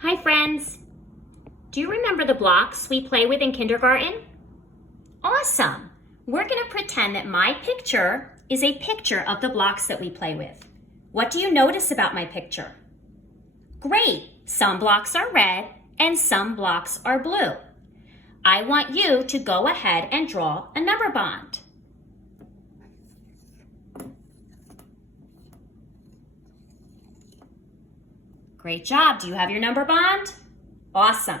Hi friends! Do you remember the blocks we play with in kindergarten? Awesome! We're going to pretend that my picture is a picture of the blocks that we play with. What do you notice about my picture? Great! Some blocks are red and some blocks are blue. I want you to go ahead and draw a number bond. Great job. Do you have your number bond? Awesome.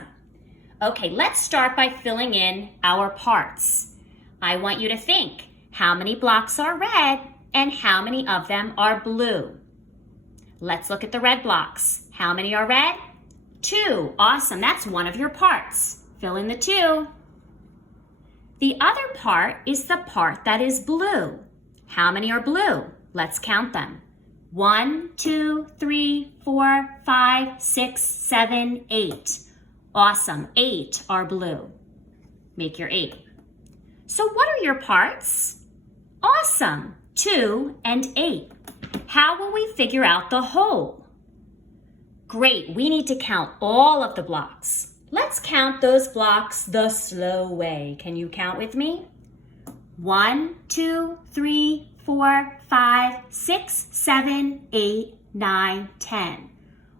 Okay, let's start by filling in our parts. I want you to think, how many blocks are red and how many of them are blue? Let's look at the red blocks. How many are red? 2. Awesome. That's one of your parts. Fill in the 2. The other part is the part that is blue. How many are blue? Let's count them. 1, 2, 3, 4, 5, 6, 7, 8. Awesome. 8 are blue. Make your 8. So what are your parts? Awesome. 2 and 8. How will we figure out the whole? Great. We need to count all of the blocks. Let's count those blocks the slow way. Can you count with me? 1, 2, 3, 4, 5, 6, 7, 8, 9, 10.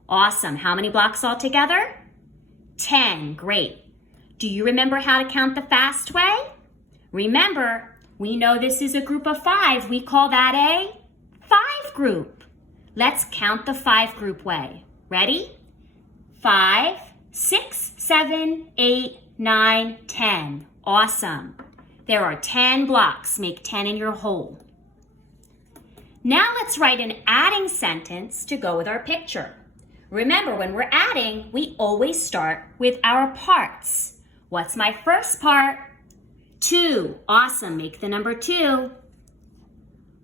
Awesome. How many blocks altogether? 10. Great. Do you remember how to count the fast way? Remember, we know this is a group of 5. We call that a 5 group. Let's count the 5 group way. Ready? 5, 6, 7, 8, 9, 10. Awesome. There are 10 blocks. Make 10 in your whole. Now let's write an adding sentence to go with our picture. Remember, when we're adding, we always start with our parts. What's my first part? 2. Awesome. Make the number 2.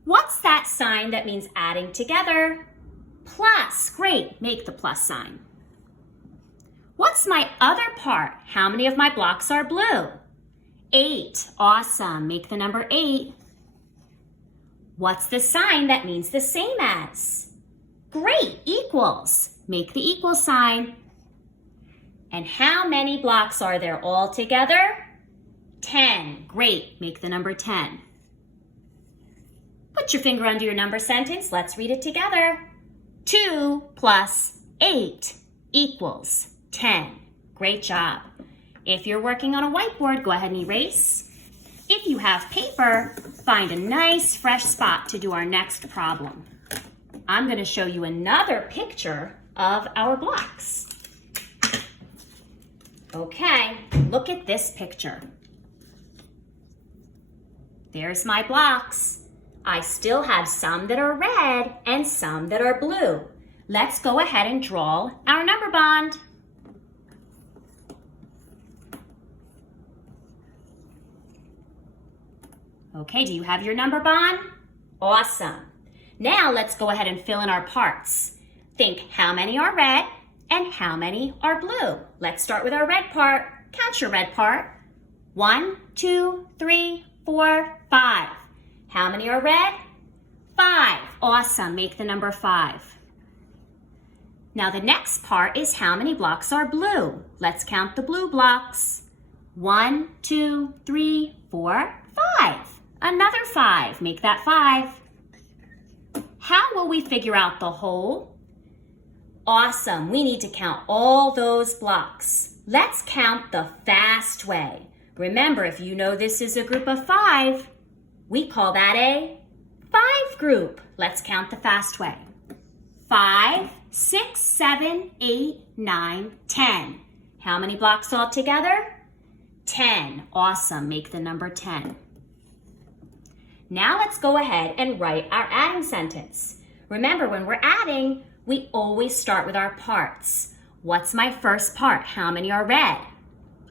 What's that sign that means adding together? Plus. Great. Make the plus sign. What's my other part? How many of my blocks are blue? 8. Awesome. Make the number 8. What's the sign that means the same as? Great, equals. Make the equal sign. And how many blocks are there all together? 10. Great, make the number 10. Put your finger under your number sentence. Let's read it together. 2 plus 8 equals 10. Great job. If you're working on a whiteboard, go ahead and erase. If you have paper, find a nice fresh spot to do our next problem. I'm going to show you another picture of our blocks. Okay, look at this picture. There's my blocks. I still have some that are red and some that are blue. Let's go ahead and draw our number bond. Okay, do you have your number bond? Awesome. Now let's go ahead and fill in our parts. Think how many are red and how many are blue. Let's start with our red part. Count your red part. 1, 2, 3, 4, 5. How many are red? 5. Awesome. Make the number 5. Now the next part is how many blocks are blue. Let's count the blue blocks. 1, 2, 3, 4, 5. Another 5. Make that 5. How will we figure out the whole? Awesome. We need to count all those blocks. Let's count the fast way. Remember, if you know this is a group of 5, we call that a 5 group. Let's count the fast way. 5, 6, 7, 8, 9, 10. How many blocks all together? 10. Awesome. Make the number 10. Now let's go ahead and write our adding sentence. Remember, when we're adding, we always start with our parts. What's my first part? How many are red?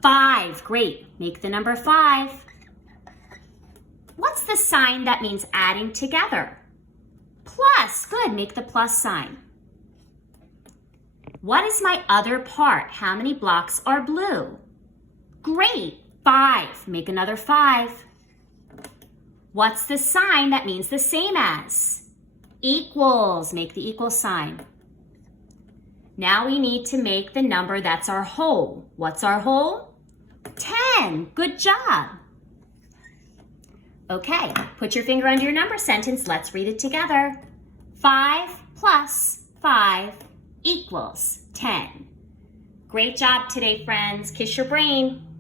5. Great. Make the number 5. What's the sign that means adding together? Plus. Good. Make the plus sign. What is my other part? How many blocks are blue? Great. 5. Make another 5. What's the sign that means the same as? Equals. Make the equal sign. Now we need to make the number that's our whole. What's our whole? 10. Good job. Okay, put your finger under your number sentence. Let's read it together. 5 plus 5 equals 10. Great job today, friends. Kiss your brain.